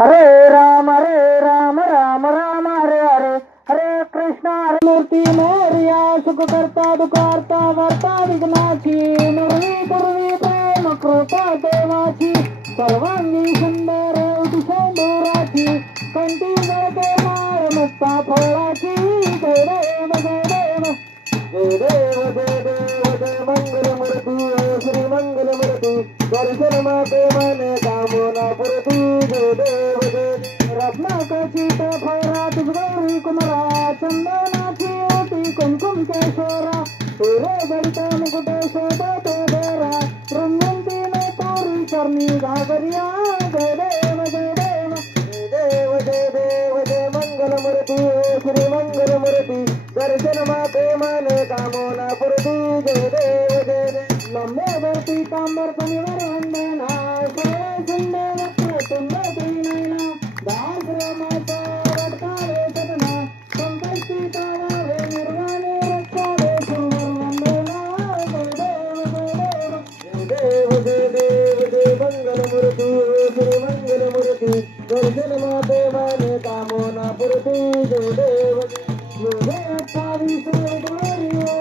हरे राम राम राम हरे हरे हरे कृष्ण हरे मूर्ती मोरया सुख करता दुखारता वार्ता विघ्नाची मुरली पूर्वी प्रेम कृपा देवाची सर्वांगी सुंदर उदिशेंदुराची कंठी गळते माळ मुक्ता फळाची जय देव जय देव जय देव जय देव जय मंगल मूर्ती श्री मंगल मूर्ती दर्शन माते माने कामना पुरती जय देव जय देव रत्नाकाची फळात गौरी कुमरा चंदनाची ओटी कुमकुम केशरा हिरे गडीत मुकुट शोभत बेरा रंगंती ने पोरी चरणी घागरिया जय देव जय देव जय देव जय देव जय मंगल मूर्ती श्री मंगल मूर्ती दर्शन माते माने कामना पुरती जय देव जय देव लंबे भरती तांबर पनिवर वंदना सरे सुंदर वक्र तुंड त्रिनयना दास माता वडताळे सदना संकष्टी तावावे निर्वाणे रक्षावे सुंदर वंदना जय देव जय देव जय देव जय मंगल मूर्ती श्री मंगल मूर्ती दर्शन माते माने कामना पुरती जय देव जय 28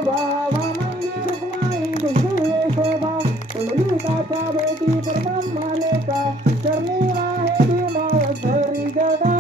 भावा मंदिर कुमारी दिव्य शोभा पुंडलिकाचा भेटी परमात्माने का चरणी आहे भीमा धरी जगा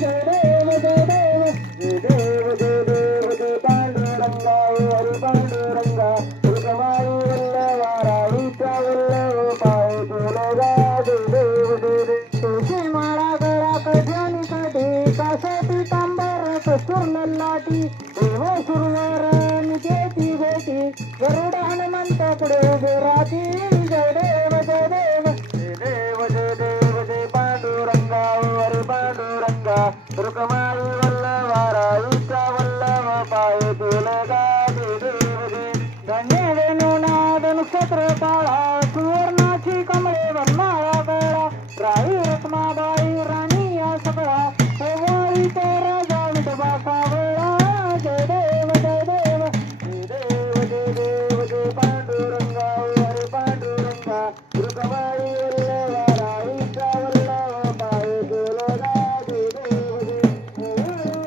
जय देव जय देव जय देव जय देव जय पांडुरंगा हरी पांडुरंगा रुक्माई वल्लवारा विचा वल्लव पाय तुलगा जय देव जय देव तुळशी माळा गळा कध्यानी काठी काशाती तांबर कस्तूर नल्लाटी देव सुरवर निकेती भेटी गरुड हनुमंत पुढे उभे राहती जय देव जय देव जय देव जय देव जय पांडुरंगा हरी पांडुरंगा रुक्माई वल्लवारा विचा वल्लव पाय तुलगा जय देव जय धन्य वेणुनाद नक्षत्र काळा सुवर्णाची कमळे वनमाळा गळा राई रत्नाबाई राणी या सगळा वारी तो राजा विठोबा सावळा जय देव जय देव जय देव जय देव जय पांडुरंगा हरी पांडुरंगा रुक्माई वल्लवारा विचा वल्लव पाय तुलगा जय देव जय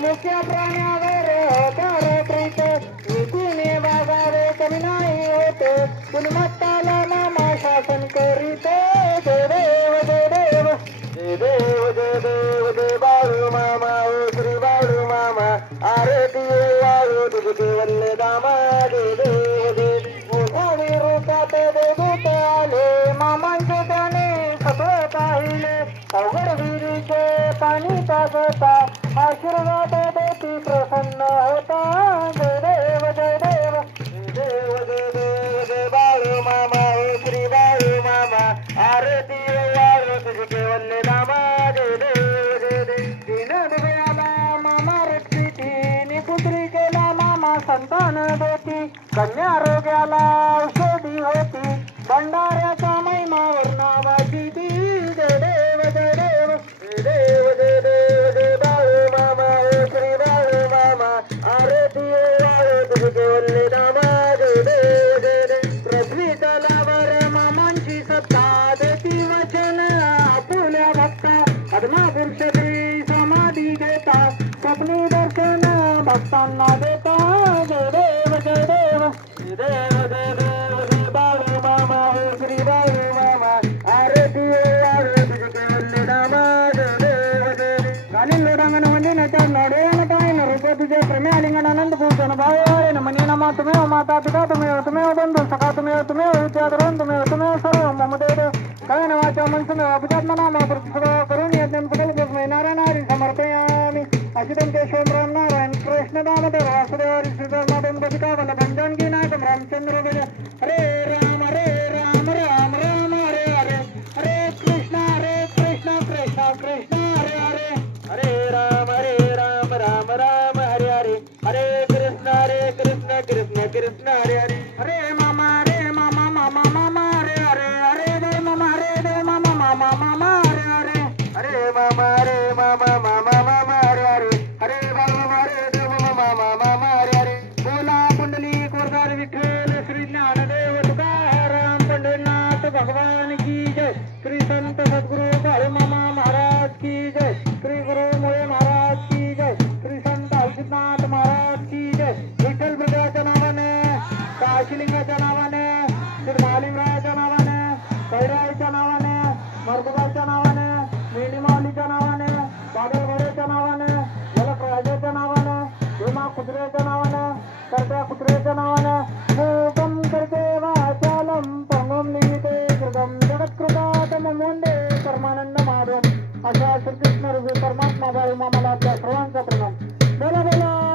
मुख्य प्राण्यावर होता प्रीत नीतीने वागावे कमी नाही होते गुणमत्ताला मामा शासन करीत जय देव जय देव जय देव जय देव जय बाळू मामा ओ श्री बाळू मामा आरती वाळू तुझे वल्ले दामा जय देव जय देव रूपात देवदूत आले मामांचे त्याने सगळे पाहिले अवघड विहिरीचे पाणी ताजता आशीर्वाद देती प्रसन्न होता जय देव जय देव जय देव जय देव जय बाळू मामा ओ श्री बाळू मामा भक्तांना देता जय देव जय देव जय देव जय देव जय बाळू मामा हे श्री बाळू मामा आरती तुझे रामा जय देव जय देव गालिल लोडांगण म्हणजे नचा नडोळण काय नरूप तुझे प्रेमे आलिंगण आनंद भूषण भावे नमनी नमा तुम्हें माता पिता तुम्हें बंधु सखा तुम्हें विद्याधरण तुम्हें सर्व मम देव कायन वाचा मनसमेव अभिजात्मनाम प्रतिसर्व करून यज्ञं सकल तस्मै नारायणारि समर्पयामि अच्युतं केशवं राम नारायण कृष्ण दामोदर वासुदेव हरि श्रीधर गोपिका वल्लभं जानकी नायकं रामचंद्र भज हरे राम राम राम हरे हरे हरे कृष्ण कृष्ण कृष्ण हरे हरे हरे राम राम राम हरे हरे हरे कृष्ण कृष्ण हरे हरे हरे मामा मामा मामा हरे हरे हरे देव मामा मामा हरे हरे हरे मामा मामा हरे हरे हरे बाबा हरे देव मामा हरे हरे बोला कुंडली कोरदार विठ्ठल श्री ज्ञानदेव तुकाराम पंढरीनाथ भगवान की जय श्री संत सद्गुरु बाळू मामा महाराज की जय श्री गुरु मुळे महाराज की जय श्री संत अच्युतनाथ महाराज की जय विठ्ठल बुद्धाच्या नावाने काशीलिंगाच्या नावाने श्री मालिंगरायाच्या नावाने कैरायच्या नावाने मर्दुबाच्या नावाने मेंढीमाऊलीच्या नावाने बागलघोड्याच्या नावाने जलप्रयाजाच्या नावाने भीमा कुत्र्याच्या नावाने करत्या कुत्र्याच्या नावाने मूकं करते वाचालं पंगुं लिहिते कृतं जगत्कृतातम वंदे परमानंद माधवम् अशा श्रीकृष्ण रूपी परमात्मा बाळू मामाला आपल्या सर्वांचा प्रणाम बोला बोला